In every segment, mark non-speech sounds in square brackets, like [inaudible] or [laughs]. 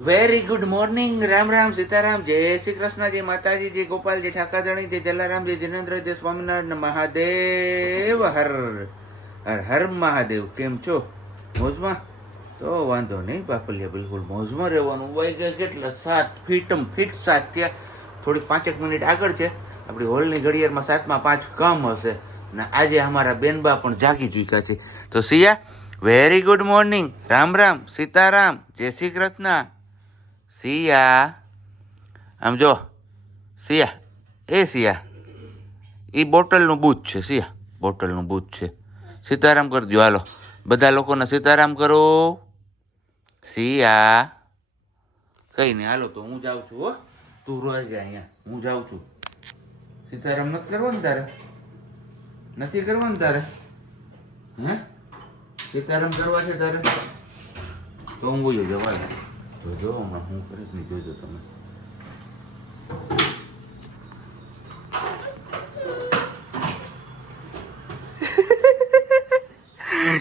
Very good morning Ram Ram, Sitaram, જય શ્રી કૃષ્ણ, જય માતાજી, જય ગોપાલ, જય ઠાકાધણી જય જલારામ, જય જિનેન્દ્ર, જય સ્વામિનારાયણ, મહાદેવ, હર હર હર મહાદેવ. કેમ છો? મોજમાં? તો વાંધો નહીં, બાપલિયા, બિલકુલ મોજમાં રહેવાનું. વાગ્યા કેટલા? સાત ફીટમ ફીટ સાત થયા. થોડીક પાંચેક મિનિટ આગળ છે. આપણી હોલની ઘડિયાળમાં સાતમાં પાંચ કમ હશે. ને આજે અમારા બેનબા પણ જાગી ચૂક્યા છે. તો Siya very good morning Ram Ram, Sitaram, જય શ્રી કૃષ્ણ. સિયા. આમ જો, સિયા. એ સિયા. એ બોટલનું બૂથ છે, સિયા. બોટલનું બૂથ છે. સીતારામ કરજો હાલો. બધા લોકોને સીતારામ કરો. સિયા. કઈ નહીં હાલો તો હું જાઉં છું, હો. તું રોજ જાય અહીંયા. હું જાઉં છું. સીતારામ નથી કરવો ને તારે? નથી કરવો ને તારે? હે? સીતારામ કરવા છે તારે? તો હું બોલ્યો જો હમણાં હું કરીશ નહીં જોજો તમે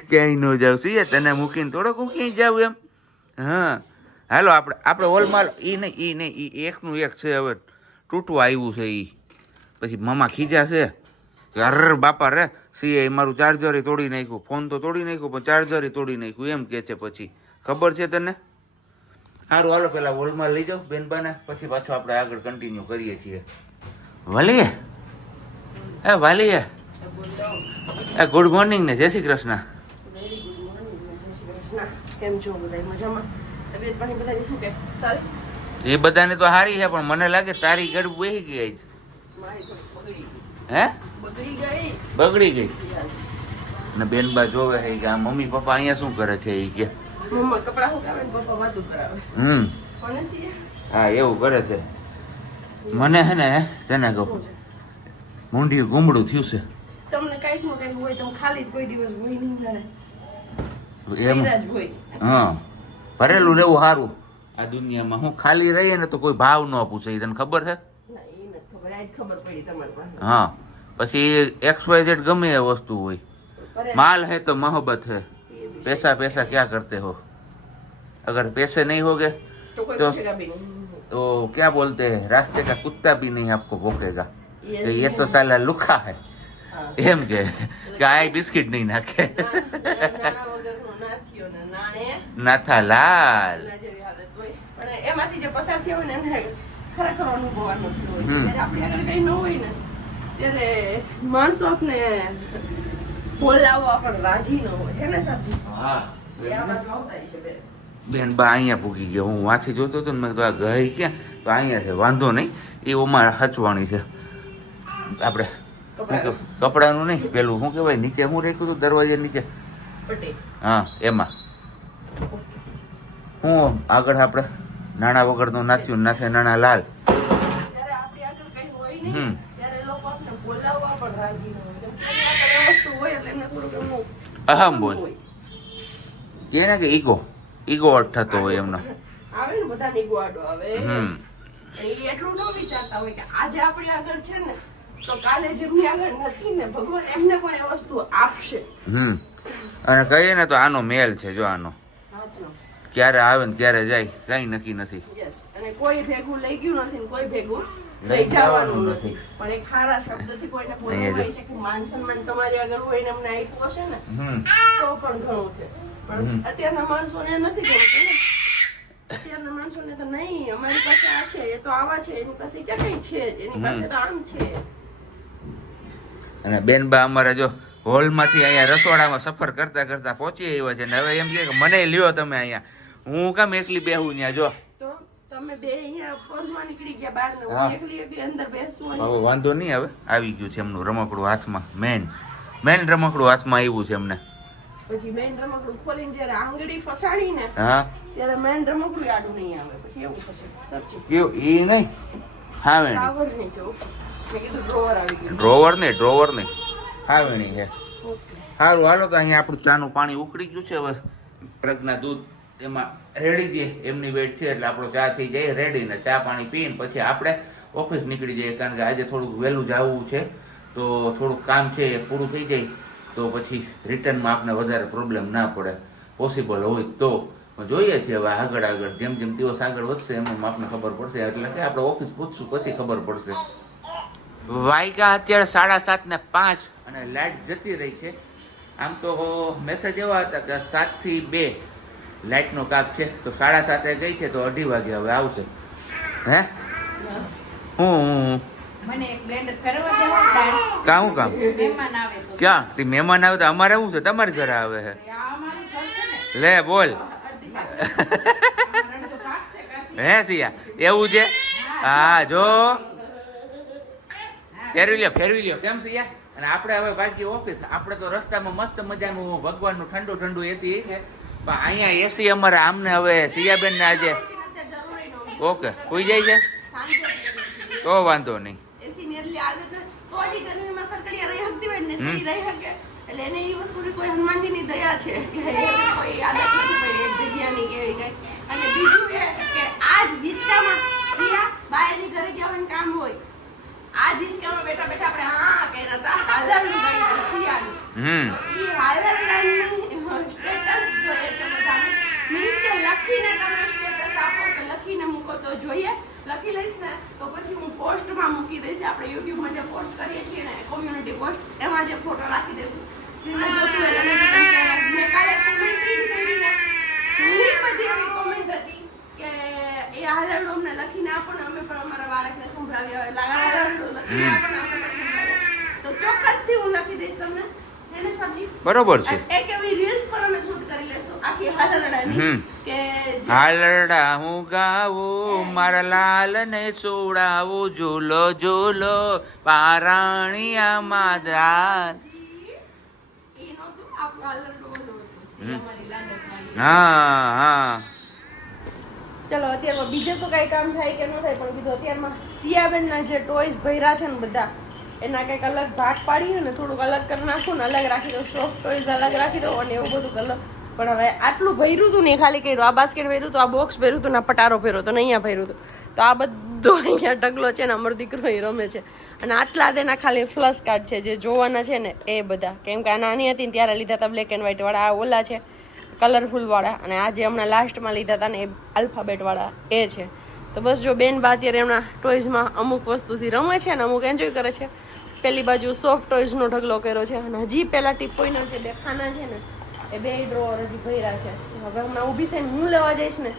ક્યાંય ન જાવ સીએ તને મૂકીને થોડોક હું ક્યાંય જાવ એમ હા હાલો આપણે આપણે હોલમાં એ નહીં એ નહીં એ એકનું એક છે હવે તૂટવા આવ્યું છે એ પછી મામા ખીજા છે અર બાપા રે સીએ મારું ચાર્જર તોડી નાખ્યું ફોન તો તોડી નાખ્યું પણ ચાર્જર તોડી નાખ્યું એમ કે છે પછી ખબર છે તને સારું હાલો પેલા હોલમાં લઈ જાઓ બેનબાને પછી પાછું આપણે આગળ કન્ટિન્યુ કરીએ છીએ. વાલીએ? એ વાલીએ? એ ગુડ મોર્નિંગ ને જય Shri Krishna. Very good morning જય શ્રી કૃષ્ણ કેમ છો બધા મજામાં? તબિયત પાણી બધાની શું કે? સારી? એ બધાને તો સારી છે પણ મને લાગે તારી ગડ બેસી ગઈ હે? બગડી ગઈ? બગડી ગઈ? યસ ને બેનબા જોવે છે કે આ મમ્મી પપ્પા અહીંયા શું કરે છે એ કે? મમ્મા કપડા સુકાવે ને પપ્પા વાતું કરાવે. હમ. કોને છે? હા એવું કરે છે. મને હે ને તને કહું. મુંડી ગુમડું થયું છે. તમને કંઈકનું કંઈક હોય તો ખાલી કોઈ દિવસ હોય નહીં એમ? હા. ભરેલું રહેવું સારું. આ દુનિયામાં હું ખાલી રહીએ ને તો કોઈ ભાવ ન પૂછે. તને ખબર છે? હા. પછી એક્સ વાય ઝેડ ગમે એ વસ્તુ હોય. માલ હે તો મોહબત હે. पैसा पैसा क्या करते हो अगर पैसे नहीं होगे તો કોઈ તો- પૂછેગા બી નહીં तो क्या बोलते हैं रास्ते का कुत्ता भी नहीं आपको भोंकेगा ये तो ये भी तो है। साला લુખા है હા. એમ કે કે આ બિસ્કિટ નહીં નાખે ના- નાના વગરનો નાથીઓ ને નાણે નાથા લાલ પેલા જેવી હાલત હોય. પણ એમાંથી જે પસાર થયા હોય ને એમને ખરેખર અનુભવ આનો થયો હોય. હમ. જ્યારે આપણી આગળ કંઈ ન હોય ને ત્યારે માણસો આપને બોલાવવા પણ રાજી ન હોય એને સાચું બેન બા અહીંયા પૂગી ગયા. હું વાંચી જોતો હતો ને મેં આ ગઈ ક્યાં? તો અહીંયા છે. વાંધો નહીં. એ ઓમાં હચવાણી છે. આપણે કપડાં. કપડાનું નહીં પેલું શું કહેવાય? નીચે હું રાખ્યું હતું? દરવાજે નીચે? હા એમાં. હું આગળ આપણે નાણા વગરનું નાચ્યું નાખે નાણા લાલ. હમ. અહમ હોય. કે ને કે ઈગો. ઈગો અર્થ થતો હોય એમનો. આવે ને બધાને ઈગો આડો આવે. હમ. એટલું ન વિચારતા હોય કે આજે આપણી આગળ છે ને તો કાલે જેમની આગળ નથી ને ભગવાન એમને પણ એ વસ્તુ આપશે. હમ. અને કહીએ ને તો આનો મેલ છે જો આનો. ક્યારે આવે ને ક્યારે જાય કઈ નક્કી નથી. અને કોઈ ભેગું લઈ ગયું નથી કોઈ ભેગું લઈ જવાનું નથી. પણ એક ખારા શબ્દથી કોઈને અહીંયા બોલવું છે કે માન સન્માન તમારી આગળ હોય ને એમને આપ્યું હશે ને તો પણ ઘણું છે. પણ અત્યારના માણસોને નથી ગમતું ને? અત્યારના માણસોને તો નહીં. અમારી પાસે આ છે એ તો આવા છે એની પાસે ક્યાં કઈ છે જ? એની પાસે તો આમ છે. અને બેનબા અમારે જો હોલમાંથી અહીંયા રસોડામાં સફર કરતા કરતા પહોંચી આવ્યા છે ને હવે એમ કે મને લ્યો તમે અહીંયા. હું કામ એકલી બેહું ત્યાં જો. તો તમે બે અહીંયા પગમાં નીકળી ગયા બહાર ને હા. હું. એકલી એકલી અંદર બેસું હવે વાંધો નહીં હવે. આવી ગયું છે એમનું રમકડું હાથમાં. મેન. મેન રમકડું હાથમાં આવ્યું છે એમને. પછી મેન રમકડું ખોલીને જ્યારે આંગળી ફસાડી ને હા. ત્યારે મેન રમકડું આડું નહીં આવે. પછી એવું થશે. સચ્ચી કેવું? એ નહીં? હા વેણી ડ્રોવર નહીં જો મેં કીધું ડ્રોવર આવી ગયું. ડ્રોવર નહીં ડ્રોવર નહીં. હા વેણી છે સારું હાલો તો અહીંયા આપણું ચાનું પાણી ઉકળી ગયું છે. હવે પ્રજ્ઞા દૂધ એમાં રેડી દે એમની વેટ છે એટલે આપણો ચા થઈ જાય. રેડી ને ચા પાણી પીને પછી આપણે ઓફિસ નીકળી જઈએ. કારણ કે આજે થોડુંક વહેલું જવું છે. તો થોડુંક કામ છે એ પૂરું થઈ જાય. તો પછી રિટર્નમાં આપને વધારે પ્રોબ્લેમ ના પડે. પોસિબલ હોય તો. જોઈએ છીએ હવે આગળ આગળ. જેમ જેમ દિવસ આગળ વધશે એમ એમ આપણને ખબર પડશે. એટલે કે આપણે ઓફિસ પૂછશું પછી ખબર પડશે. વાયગા અત્યારે સાડા સાત ને પાંચ. અને લાઇટ જતી રહી છે. આમ તો મેસેજ એવા હતા કે સાતથી બે લાઇટનો કાપ છે. તો સાડા સાતે ગઈ છે તો અઢી વાગે હવે આવશે. હે હું. કામ? કામ ક્યાં? તે મહેમાન આવે તો અમારે શું છે? તમારે ઘરે આવે છે લે બોલ. [laughs] હે સિયા એવું છે? હા જો. ફેરવી લ્યો ફેરવી લ્યો. કેમ સિયા? અને આપણે હવે બાકી ઓફિસ. આપણે તો રસ્તામાં મસ્ત મજાનું ભગવાનનું ઠંડુ ઠંડુ એસી છે. પણ અહીંયા એસી અમારે આમને હવે સિયાબેન ને. આજે ઓકે કોઈ જાય છે? તો વાંધો નહીં. ની આદત તો હજી ગરમીમાં સરકડિયા રહી શકતી હોય ને તો રહી શકે એટલે એને એ વસ્તુની કોઈ હનુમાનજીની દયા છે કે કોઈ આદત નથી પડી એક જગ્યાની કે એવી કઈ. અને બીજું એ કે આજ હિંચકામાં સિયા બાયરની ઘરે ગયા હોય કામ હોય. આજ હિંચકામાં બેઠા બેઠા આપણે હા કર્યા હતા હાલરનું સિયાનું હમ ઈ હાલરડાની સ્ટેટસ જોઈએ છે બધાને મીન્સ કે લખીને તમે સ્ટેટસ આપો કે લખીને મૂકો તો જોઈએ લખી લઈશ ને તો પછી હું મૂકી દઈશ આપણે યુટ્યુબમાં જે પોસ્ટ કરીએ છીએ ને કોમ્યુનિટી પોસ્ટ એમાં જે ફોટો રાખી દઈશું. જેને જોતું હોય અમે પણ અમારા બાળકને સંભળાવ્યા હોય એટલે હાલરડો લખીને હું લખી દઈશ તમને. બરોબર છે. એક એવી રીલ્સ પણ અમે શૂટ કરી લેશું આખી હાલરડાની હમ. કે જે- હાલરડા હું ગાવું મારા લાલ ને સોડાવું ઝૂલો ઝૂલો પારાણીયા માદાર. હા હા. ચલો અત્યારમાં બીજે તો કઈ કામ થાય કે ન થાય પણ કીધું અત્યારમાં સિયાબેનના જે ટોયસ ભર્યા છે ને બધા એના કંઈક અલગ ભાગ પાડીએ ને થોડુંક અલગ કરી નાખું ને અલગ રાખી દઉં સોફ્ટ ટોયસ અલગ રાખી દઉં અને એવું બધું કલર. પણ હવે આટલું ભર્યું હતું ને ખાલી કર્યું. આ બાસ્કેટ ભર્યું હતું આ બોક્સ ભર્યું હતું ને પટારો ભર્યો હતો ને અહીંયા ભર્યું હતું તો આ બધો અહીંયા ઢગલો છે ને અમારો દીકરો એ રમે છે. અને આટલા તેના ખાલી ફ્લશ કાર્ડ છે જે જોવાના છે ને એ બધા. કેમ કે આ નાની હતી ને ત્યારે લીધા હતા બ્લેક એન્ડ વ્હાઈટ વાળા, આ ઓલા છે કલરફુલ વાળા. અને આ જે હમણાં લાસ્ટમાં લીધા હતા ને એ આલ્ફાબેટ વાળા એ છે. તો બસ જો બેન બા અત્યારે એમના ટોયઝમાં અમુક વસ્તુથી રમે છે ને અમુક એન્જોય કરે છે પેલી બાજુ સોફ્ટ ટોયઝનો ઢગલો કર્યો છે અને હજી પેલા ટીપોઈના જે દેખાના છે ને, એ બે ડ્રોવર હજી ભર્યા છે. હવે હમણાં ઊભી થઈને હું લેવા જઈશ ને,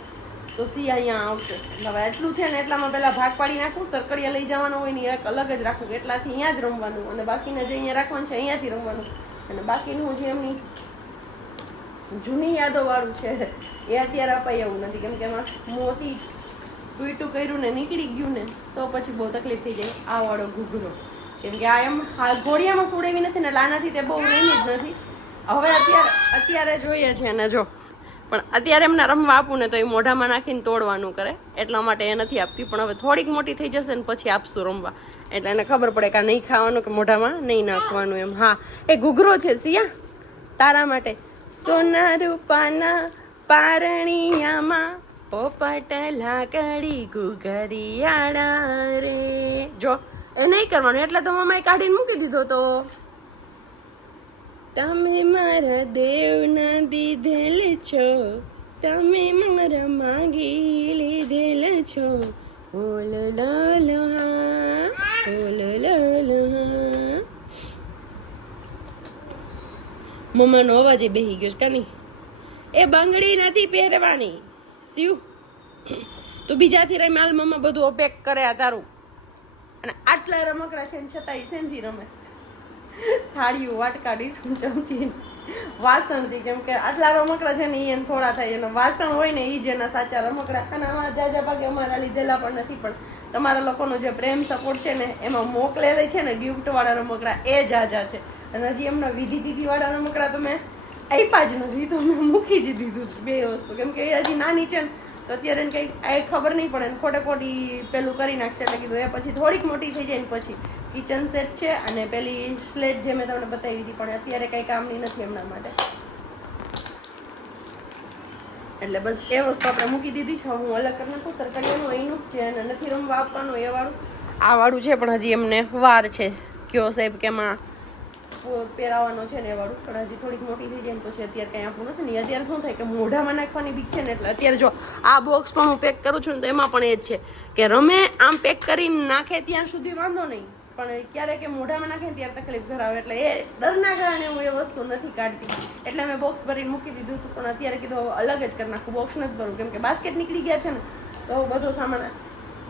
તો સી અહીંયા આવશે. હવે એટલું છે ને, એટલામાં પેલા ભાગ પાડી નાખું, સરકડિયા લઈ જવાનો હોય ને એક અલગ જ રાખું, એટલાથી અહીંયા જ રમવાનું, અને બાકીના જે અહીંયા રાખવાનું છે, અહીંયાથી રમવાનું. અને બાકીનું જે એમની જૂની યાદો વાળું છે, એ અત્યારે અપાય એવું નથી. કેમ કે એમાં મોતી ટુઈટું કર્યું ને, નીકળી ગયું ને, તો પછી બહુ તકલીફ થઈ જાય. આ વાળો ઘૂઘરો. કેમ કે આ એમ ઘોડિયામાં સુડેવી નથી ને લાનાથી તે બહુ રેની જ નથી. હવે અત્યારે અત્યારે જોઈએ છે એને જો. પણ અત્યારે એમને રમવા આપું ને તો એ મોઢામાં નાખીને તોડવાનું કરે. એટલા માટે એ નથી આપતી, પણ હવે થોડીક મોટી થઈ જશે ને પછી આપશું રમવા. એટલે એને ખબર પડે કે નહીં ખાવાનું કે મોઢામાં નહીં નાખવાનું એમ. હા, એ ઘૂઘરો છે, સિયા. તારા માટે. સોના રૂપાના પારણિયામાં પોપટ લાકડી ગુગરિયાળા રે. જો. એ નહીં કરવાનું, એટલે તો મમ્માએ કાઢીને મૂકી દીધો તો. તમે મારા દેવના દીધેલ છો, તમે મારા માગી લીધેલ છો. ઓલ લાલ હા, ઓલ લાલ હા. મમ્માનો અવાજ બેહી ગયો છે કાની એ બંગડી નથી પહેરવાની. શિવ, તું બીજાથી રહી માલ મમ્મા બધું ઓપેક કરે આ તારું. અને આટલા રમકડા છે ને છતાંય શેનથી રમે. થાળીઓ વાટકા ડીશું ચમચી. વાસણથી કેમ કે આટલા રમકડા છે ને એ એને થોડા થાય. એનો વાસણ હોય ને એ જ એના સાચા રમકડા. અને આમાં જાજા ભાગે અમારા લીધેલા પણ નથી, પણ તમારા લોકોનો જે પ્રેમ સપોર્ટ છે ને એમાં મોકલેલે છે ને ગિફ્ટવાળા રમકડા, એ જાજા છે. અને હજી એમના વિધિ દીધીવાળા રમકડા તમે આપ્યા જ નથી, તો મેં મૂકી જ દીધું બે વસ્તુ. કેમ કે એ હજી નાની છે ને તો અત્યારે એને કંઈ આ ખબર નહીં પડે. ખોટે ખોટી પેલું કરી નાખશે એટલે કીધું, એ પછી થોડીક મોટી થઈ જાય ને પછી. કિચન સેટ છે અને પેલી સ્લેટ જે મેં તમને બતાવી હતી, પણ અત્યારે કંઈ કામની નથી એમના માટે. એટલે બસ એ વસ્તુ આપણે મૂકી દીધી છે. હું અલગ કરી નાખું. સરકારીનું, અહીંનું છે અને નથી રમવા આપવાનું એ વાળું. આ વાળું છે પણ હજી એમને વાર છે. કયો સાહેબ કે માં પ- પહેરાવાનો છે ને એ વાળું. પણ હજી થોડીક મોટી થઈ જાય ને પછી અત્યારે કંઈ આપવું નથી. ને અત્યારે શું થાય કે મોઢામાં નાખવાની બીક છે ને એટલે અત્યારે જો આ બોક્સ પણ હું પેક કરું છું ને તો એમાં પણ એ જ છે કે રમે આમ પેક કરીને નાખે ત્યાં સુધી વાંધો નહીં. પણ ક્યારેક મોઢામાં નાખે ત્યારે તકલીફ કરાવે એટલે એ ડરના કારણે હું એ વસ્તુ નથી કાઢતી. એટલે મેં બોક્સ ભરીને મૂકી દીધું હતું, પણ અત્યારે કીધું અલગ જ કરી નાખું. બોક્સ નથી ભરું. કેમ કે બાસ્કેટ નીકળી ગયા છે ને, તો બધો સામાન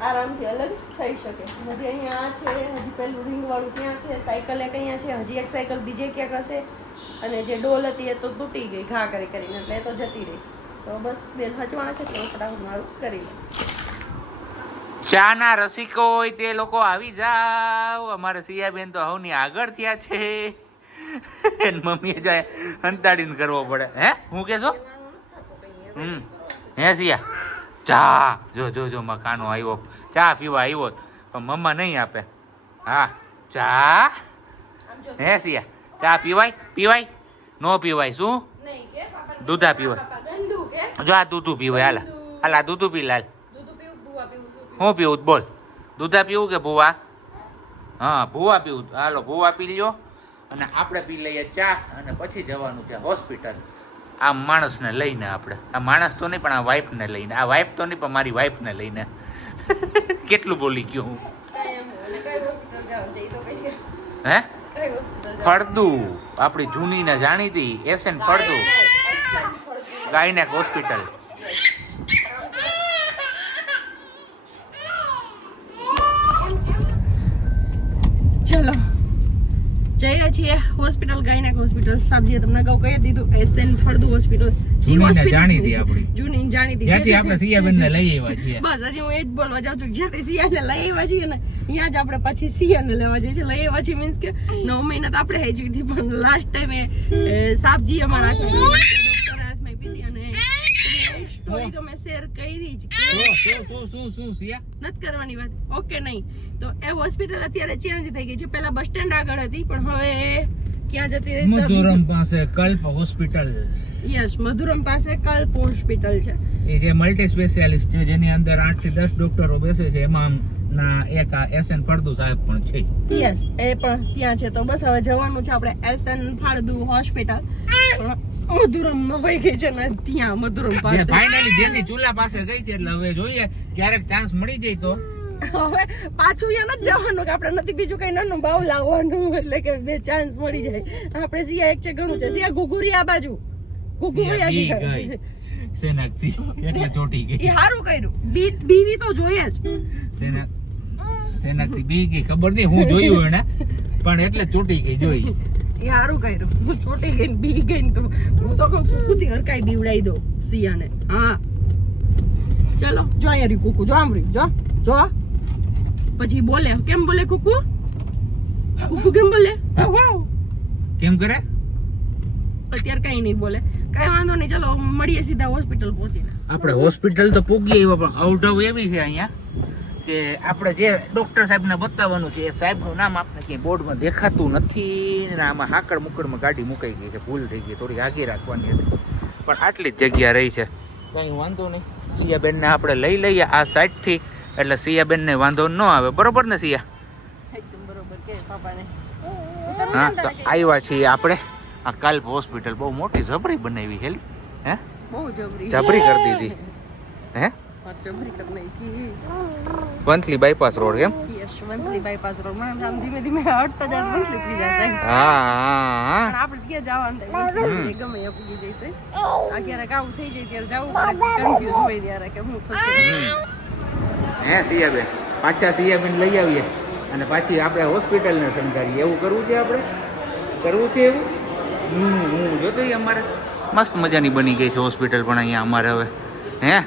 આરામથી અલગ થઈ શકે. હજી અહીંયા આ છે હજી પેલું રિંગવાળું ત્યાં છે સાયકલ એક અહીંયા છે હજી એક સાયકલ બીજે ક્યાંક હશે? અને જે ડોલ હતી એ તો તૂટી ગઈ ઘા કરી કરીને એટલે એ તો જતી રહી. તો બસ બેન હચવાના છે તો ફટાફટ મારું કરી લઉં ચા ના રસિકો હોય તે લોકો આવી જાવ અમારે સિયાબેન તો હવની આગળ થયા છે. એન મમ્મીએ જાય હંતાડીને કરવો પડે. હે? હું કે છો? હમ. હે સિયા? ચા જો જો જો મકાનો આવ્યો. ચા પીવા આવ્યો પણ મમ્મા નહીં આપે. હા ચા? હે સિયા ચા પીવાય? પીવાય? નો પીવાય શું? દૂધા પીવાય. જો આ દૂધું પીવાય હાલા. હાલા દૂધું પી લાલ. હું પીવું? બોલ. દૂધા પીવું કે ભૂવા? હા ભૂવા પીવું. હાલો ભૂવા પી લ્યો. અને આપણે પી લઈએ ચા અને પછી જવાનું છે હોસ્પિટલ. આ માણસને લઈને આપણે. આ માણસ તો નહીં પણ આ વાઈફને લઈને. આ વાઈફ તો નહીં પણ મારી વાઈફને લઈને. [laughs] કેટલું બોલી ગયો હું? હે? ફળદુ. આપણી જૂની ને જાણીતી એસએન ફળદુ. Gynaec hospital. ચલો. જઈએ છીએ હોસ્પિટલ, ગાયનેક હોસ્પિટલ. સાબજીએ તમને અગાઉ કહી દીધું, એસએન ફળદુ હોસ્પિટલ. જે જૂની ને hospital- આપણી. જૂની ને જાણીતી જ્યાંથી આપણે સિયાબેનને લઈ આવ્યા છીએ. બસ હજી હું એ જ બોલવા જાઉં છું જ્યાંથી સિયાને લઈ આવ્યા છીએ ને ત્યાં જ આપણે પછી સિયાને લેવા જઈએ છીએ. લઈ આવ્યા છીએ મીન્સ કે નવ મહિના તો આપણે હેજી હતી પણ લાસ્ટ ટાઈમે સાબજી અમારા ડોક્ટર હાથમાં પીધી અને સ્ટોરી તો મેં શેર કરી જ શું શું શું સિયા? કરવાની વાત. ઓકે નહીં. તો એ હોસ્પિટલ અત્યારે ચેન્જ થઈ ગઈ છે. પહેલા બસ સ્ટેન્ડ આગળ હતી પણ હવે ક્યાં જતી રહી મધુરમ પાસે કલ્પ હોસ્પિટલ યસ મધુરમ પાસે કલ્પ હોસ્પિટલ છે. એ જે મલ્ટી સ્પેશિયાલિસ્ટ છે જેની અંદર આઠથી દસ ડોક્ટરો બેસે છે એમાં ના એક આ એસ એન ફળદુ સાહેબ પણ છે. યસ એ પણ ત્યાં છે. તો બસ હવે જવાનું છે આપણે એસએન ફાળદુ હોસ્પિટલ. મધુરમમાં વહી ગઈ છે ને ત્યાં મધુરમ પાસે. ફાઇનલી દેશી ચૂલા પાસે ગઈ છે એટલે હવે જોઈએ ક્યારેક ચાન્સ મળી જાય તો. હવે પાછું અહીંયા નથી જવાનું કે આપણે નથી બીજું કઈ નાનું ભાવ લાવવાનું એટલે કે બે ચાન્સ મળી જાય. આપણે સિયા એક છે ઘણું છે. સિયા ઘુઘુરી આ બાજુ. બી વયા ગઈ. સેનાક્ષી એટલે ચોટી ગઈ. એ હારું કર્યું. બી બીવી તો જોઈએ જ. સેના સેનાક્ષી બી ગઈ. ખબર નહીં હું જોયું એને પણ એટલે ચોટી ગઈ જોઈ. એ હારું કર્યું. હું ચોટી ગઈ બી ગઈ તો હું તો કહું કુકુથી હરકાઈ બીવડાઈ દો સિયાને. હા. ચલો જો અહીંયા રહ્યું કુકુ. જો આમ રહ્યું. જો. જો. પછી બોલે. કેમ બોલે કુકુ? કુકુ કેમ બોલે? કેમ કરે? અત્યારે કઈ નહીં બોલે. કઈ વાંધો નહીં ચલો મળીએ સીધા હોસ્પિટલ પહોંચીને. આપણે હોસ્પિટલ તો પહોંચી આવ્યા પણ અવઢવ એવી છે અહીંયા કે આપણે જે ડોક્ટર સાહેબને બતાવવાનું છે એ સાહેબનું નામ આપણે ક્યાંય બોર્ડમાં દેખાતું નથી ને આમાં હાકડ મુકડમાં ગાડી મુકાઈ ગઈ છે ભૂલ થઈ ગઈ થોડી આગી રાખવાની હતી. પણ આટલી જ જગ્યા રહી છે. કંઈ વાંધો નહીં. સિયાબેનને આપણે લઈ લઈએ આ સાઈડથી એટલે સિયાબેનને વાંધો ન આવે. બરોબર ને સિયા? બરોબર કે પાપાને હા તો આવ્યા છીએ આપણે. આ કાલ્પ હોસ્પિટલ બહુ મોટી જબરી બનાવી હેલી. હે? બહુ જબરી. જબરી કરી દીધી. હે? જબરી કરી નાખી. વંથલી બાયપાસ રોડ કેમ મંથલી બાયપાસ રોડ મને આમ ધીમે ધીમે હટતા જાય મંથલી પી જશે હા હા આપણે ક્યાં જવાનું ગમે એ પૂગી જાય તો. આ ક્યારેક આવું થઈ જાય ત્યારે જવું પડે. કન્ફ્યુઝ હોય ત્યારે કે હું થશે. હે સિયાબેન? પાછા સિયાબેન લઈ આવીએ. અને પાછી આપણે હોસ્પિટલને સમજાવીએ. એવું કરવું છે આપણે? કરવું છે એવું? હમ હું જોતો અમારે. મસ્ત મજાની બની ગઈ છે હોસ્પિટલ પણ અહીંયા અમારે હવે. હે?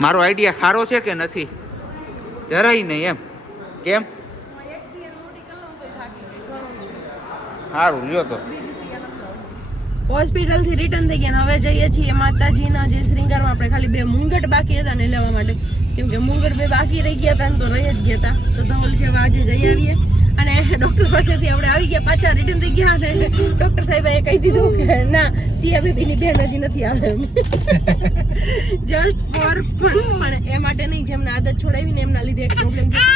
મારો આઈડિયા સારો છે કે નથી? જરાય નહીં એમ. કેમ? સારું લ્યો તો હોસ્પિટલથી રિટર્ન થઈ ગયા ને હવે જઈએ છીએ માતાજીના જે શ્રીંગારમાં આપણે ખાલી બે મુંગટ બાકી હતા ને લેવા માટે. કેમ કે મુંગટ બે બાકી રહી ગયા હતા ને તો રહી જ ગયા હતા. તો ધવલ કે આજે જઈ આવીએ. અને ડોક્ટર પાસેથી આપણે આવી ગયા, પાછા રિટર્ન થઈ ગયા અને ડોક્ટર એ કહી દીધું કે, ના, સિયા બેબીની બેન હજી નથી આવે. એમ જસ્ટ ફોર ફન પણ એ માટે નહીં, જેમને આદત છોડાવી ને એમના લીધે એક પ્રોબ્લેમ થયો.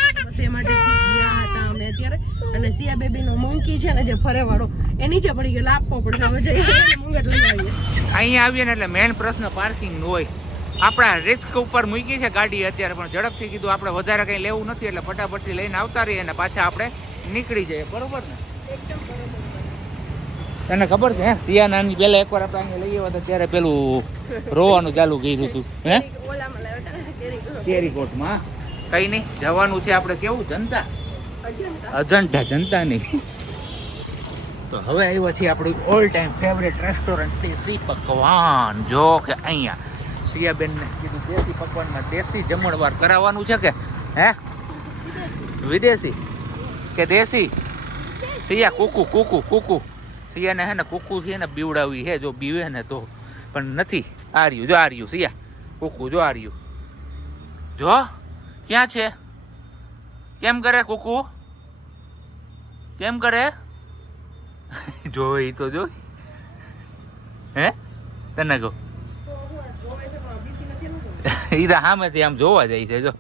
એ માટે ગયા હતા અમે અત્યારે અને સિયા બેબી નો મંકી છે ને, જે ફરે વાળો એ નીચે પડી ગયો લાપવો પડશે હવે જઈએ મુંગટ લઈ આવીએ અહીંયા આવીએ ને એટલે મેન પ્રશ્ન પાર્કિંગ નો હોય. આપણા રિસ્ક ઉપર મૂકી છે ગાડી અત્યારે, પણ ઝડપથી કીધું, આપણે વધારે કંઈ લેવું નથી, એટલે ફટાફટથી લઈને આવતા રહીએ અને પાછા આપણે નીકળી જાય, બરોબર ને? તને ખબર છે, હે? સિયાનાની પહેલા એકવાર આપણે અહીંયા લઈ આવ્યા હતા, ત્યારે પેલું રોવાનું ચાલુ કર્યું હતું, હે? કેરીકોટમાં કઈ નહીં, જવાનું છે આપણે કેવું, જનતા? અજંતા જનતા જનતાની તો હવે આવ્યા છીએ આપણું ઓલ ટાઈમ ફેવરેટ રેસ્ટોરન્ટ દેશી પકવાન. જો કે અહીંયા સિયાબેનને કીધું, દેશી પકવાનમાં દેશી જમણવાર કરાવવાનું છે કે, હે? વિદેશી? કે દેશી? સિયા કુકુ કુકુ કુકુ. સિયાને હે ને કુકુ છે ને બીવડાવી હે, જો બીવે ને તો. પણ નથી. આર્યું, જો આર્યું, સિયા. કુકુ, જો આર્યું. જો, ક્યાં છે? કેમ કરે કુકુ? કેમ કરે? જોઈ તો જો. હે? તને કહું. એ તો સામેથી આમ જોવા જાય છે, જો.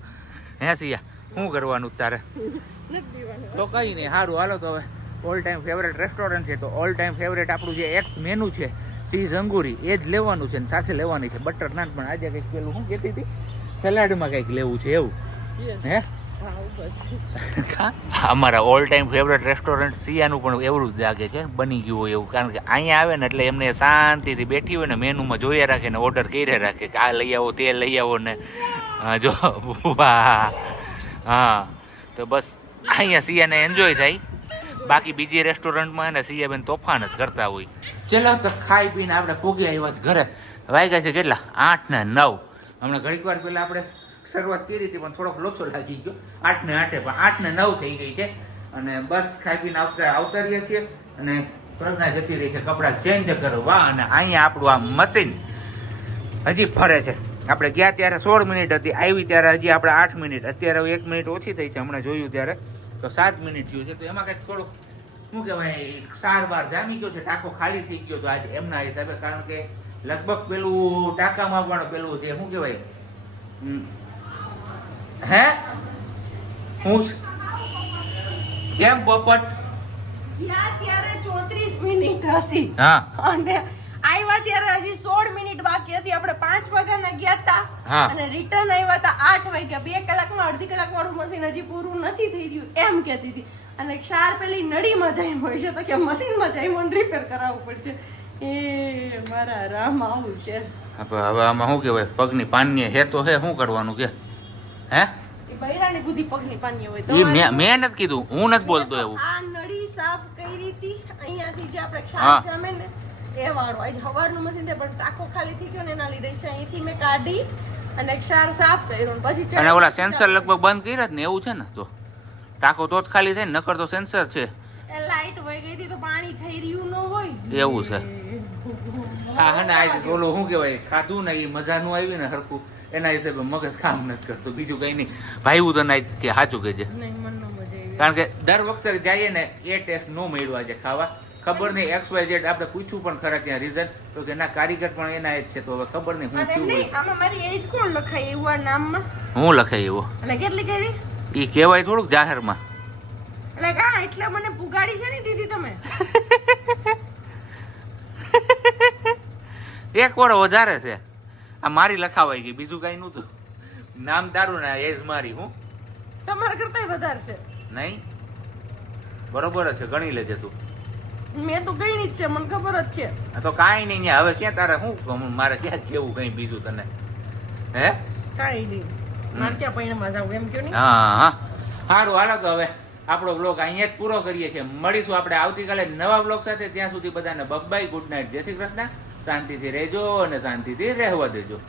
હે સિયા, શું કરવાનું તારે? તો કઈ નહીં સારું હાલો તો હવે ઓલ ટાઈમ ફેવરેટ રેસ્ટોરન્ટ છે. તો ઓલ ટાઈમ ફેવરેટ આપણું જે એક મેનુ છે ચીઝ અંગુરી એ જ લેવાનું છે ને સાથે લેવાની છે. બટર નાન પણ આજે કંઈક પેલું શું કહેતી હતી સલાડમાં કંઈક લેવું છે એવું. હે? બસ. અમારા ઓલ ટાઈમ ફેવરેટ રેસ્ટોરન્ટ સિયાનું પણ એવું જ લાગે છે બની ગયું હોય એવું. કારણ કે અહીંયા આવે ને એટલે એમને શાંતિથી બેઠી હોય ને મેનુમાં જોયા રાખે ને ઓર્ડર કર્યા રાખે કે આ લઈ આવો તે લઈ આવો ને હા, જો વાહ હા તો બસ. અહીંયા સિયાને એન્જોય થાય. બાકી બીજી રેસ્ટોરન્ટમાં એને સિયાબેન તોફાન જ કરતા હોય. ચલો તો ખાઈ પીને આપણે પોગી આવ્યા છે ઘરે. વાગ્યા છે કેટલા? આઠ ને નવ. હમણાં ઘડીક વાર પહેલા આપણે શરૂઆત કરી હતી, પણ થોડોક લોચો લાગી ગયો. આઠ ને આઠે, પણ આઠ ને નવ થઈ ગઈ છે. અને બસ ખાઈ પીને આવતા આવતા છીએ. અને પ્રજ્ઞા જતી રહી છે, કપડાં ચેન્જ કરવા અને અહીંયા આપણું આ મશીન હજી ફરે છે. આપણે ગયા ત્યારે સોળ મિનિટ હતી આવી ત્યારે હજી આપણે આઠ મિનિટ. અત્યારે હવે એક મિનિટ ઓછી થઈ છે હમણાં જોયું ત્યારે. તો સાત મિનિટ થયું છે. તો એમાં કંઈક થોડુંક શું કહેવાય સાર બાર જામી ગયો છે ટાંકો ખાલી થઈ ગયો તો આજે એમના હિસાબે કારણ કે લગભગ પેલું ટાંકામાં પણ પેલું જે શું કહેવાય હે? હું કેમ પોપટ? ત્યારે ચોત્રીસ મિનિટ હતી. હા. અને આવ્યા ત્યારે હજી સોળ મિનિટ બાકી હતી. આપણે પાંચ વાગ્યાના ગયા હતા અને રિટર્ન આવ્યા હતા આઠ વાગ્યા. બે કલાકમાં અડધી કલાક વાળું મશીન હજી પૂરું નથી થઈ રહ્યું એમ કહેતી હતી. અને ક્ષાર પેલી નડીમાં જઈ હોય છે. તો કે મશીનમાં જઈ મને રિપેર કરાવવું પડશે. એ મારા રામ આવું છે. હવે હવે આમાં શું કહેવાય? પગની પાનની હે તો હે શું કરવાનું કે? હે? બૈરાની બુદ્ધિ પગની પાની હોય એ મેં નથી કીધું. હું નથી બોલતો એવું. આ નળી સાફ કરી હતી. અહીંયાથી જે આપણે. ક્ષાર જામે ને એ વાળો આજે સવારનું મશીન છે પણ ટાંકો ખાલી થઈ ગયો ને એના લીધે છે. અહીંથી મેં કાઢી અને ક્ષાર સાફ કર્યો પછી અને ઓલા સેન્સર લગભગ બંધ કર્યા જ ને એવું છે ને? તો ટાંકો તો જ ખાલી થાય ને નકર તો સેન્સર છે. એ લાઈટ વહી ગઈ હતી તો પાણી થઈ રહ્યું ન હોય. એવું છે. હા હા ને આજ ઓલો શું કહેવાય ખાધું ને એ મજા નું આવી ને હરખું. એના હિસાબે મગજ કામ નથી કરતું બીજું કઈ નહીં. ભાઈ હું તો આજ કે સાચું કે ન આવી. કારણ કે દર વખતે જઈએ ને એ ટેસ્ટ નો મળ્યો આજે ખાવા. ખબર નહીં એક્સ વાય ઝેડ આપણે પૂછ્યું પણ ખરા ત્યાં રીઝન તો કે ના કારીગર પણ એના જ છે તો હવે ખબર નહીં હું અને હોય. આમાં મારી એજ કોણ લખાય એવું આ નામમાં? હું લખાય એવો. એટલે કેટલી કરી? એ કહેવાય થોડુંક જાહેરમાં. એટલે કા એટલે મને પુગાડી છે ને દીદી તમે? [laughs] એક વડો વધારે છે. આ મારી લખાવાઈ ગઈ બીજું કઈ નહોતું. નામ તારું ને એજ મારી હું? તમારા કરતા વધારે છે. નહીં? બરોબર છે ગણી લેજે તું. મેં તો કઈ નહીં છે મને ખબર જ છે. તો કાંઈ નહીં હવે ક્યાં તારે શું મારે ક્યાં કેવું કઈ બીજું તને? હે? કાંઈ નહીં. મારે ક્યાં પૈણામાં જાવું એમ કયો નહીં? હા હા. સારું હાલો તો હવે. આપણો બ્લોગ અહીંયા જ પૂરો કરીએ છીએ. મળીશું આપણે આવતીકાલે નવા બ્લોગ સાથે. ત્યાં સુધી બધાને બબ્બાઈ ગુડ નાઇટ જય શ્રી કૃષ્ણ. શાંતિથી રહેજો અને શાંતિથી રહેવા દેજો.